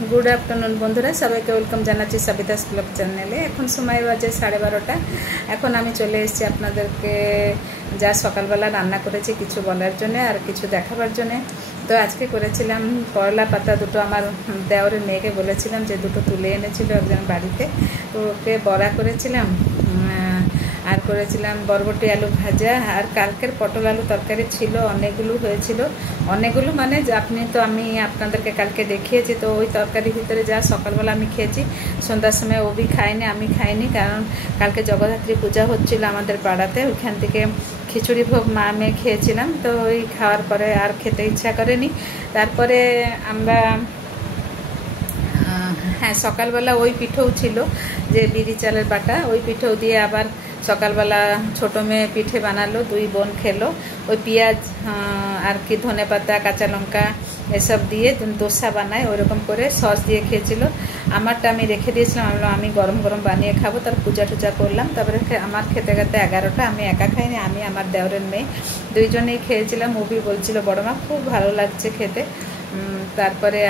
Good afternoon बंधुरा सबाइके welcome जानाচ্ছি सबितास blog चैनेले। এখন সময় বাজে 12:30। এখন আমি চলে এসেছি আপনাদেরকে যা সকালবেলা রান্না করেছি কিছু বলার জন্য আর কিছু দেখাবার জন্য। তো আজকে করেছিলাম করলা পাতা দুটো, আমার দেওরের মেয়েকে বলেছিলাম যে দুটো তুলে এনেছিল একজন বাড়িতে, তো ওকে বড়া করেছিলাম আর করেছিলাম বরবটি আলু ভাজা আর কালকের পটল আলু তরকারি ছিল, অনেকগুলো হয়েছিল। অনেকগুলো মানে আপনি তো আমি আপনাদেরকে কালকে দেখিয়েছি, তো ওই তরকারির ভিতরে যা সকালবেলা আমি খেয়েছি, সন্ধ্যার সময় ও খায়নি, আমি খাইনি, কারণ কালকে জগদ্ধাত্রী পূজা হচ্ছিল আমাদের পাড়াতে, ওইখান থেকে খিচুড়ি ভোগ মা মেয়ে খেয়েছিলাম। তো ওই খাওয়ার পরে আর খেতে ইচ্ছা করেনি। তারপরে আমরা হ্যাঁ সকালবেলা ওই পিঠেও ছিল যে বিড়ি চালের বাটা, ওই পিঠেও দিয়ে আবার সকালবেলা ছোটো মেয়ে পিঠে বানালো, দুই বোন খেলো। ওই পেঁয়াজ আর কি ধনে পাতা কাঁচা লঙ্কা এসব দিয়ে দোসা বানায়, ওইরকম করে সস দিয়ে খেয়েছিল। আমারটা আমি রেখে দিয়েছিলাম, আমি গরম গরম বানিয়ে খাবো। তার পূজা টুজা করলাম, তারপরে আমার খেতে খেতে 11টা। আমি একা খাইনি, আমি আমার দেওরের মেয়ে দুইজনেই খেয়েছিলাম। মুভি বলছিল বড় মা খুব ভালো লাগছে খেতে। তারপরে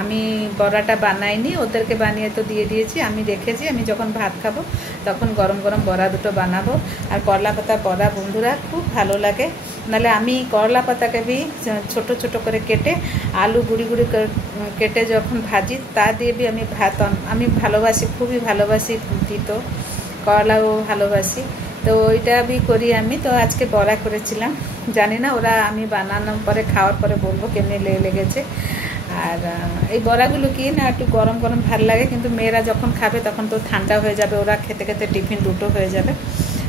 আমি বড়াটা বানাইনি, ওদেরকে বানিয়ে তো দিয়ে দিয়েছি, আমি রেখেছি। আমি যখন ভাত খাবো তখন গরম গরম বড়া দুটো বানাবো। আর করলা পাতা বড়া বন্ধুরা খুব ভালো লাগে। নাহলে আমি করলা পাতাকে বি ছোট ছোট করে কেটে আলু গুঁড়ি গুঁড়ি কেটে যখন ভাজি তা দিয়ে বি আমি ভাত আমি ভালোবাসি, খুবই ভালোবাসি দিতো, করলাও ভালোবাসি। তো ওইটা বি করি আমি। তো আজকে বড়া করেছিলাম, জানি না ওরা আমি বানানোর পরে খাওয়ার পরে বলবো কেমনি লেগেছে। আর এই বড়াগুলো কি না একটু গরম গরম ভালো লাগে, কিন্তু মেয়েরা যখন খাবে তখন তো ঠান্ডা হয়ে যাবে, ওরা খেতে খেতে টিফিন দুটো হয়ে যাবে।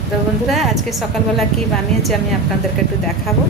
তো বন্ধুরা আজকে সকালবেলা কি বানিয়েছি আমি আপনাদেরকে একটু দেখাবো।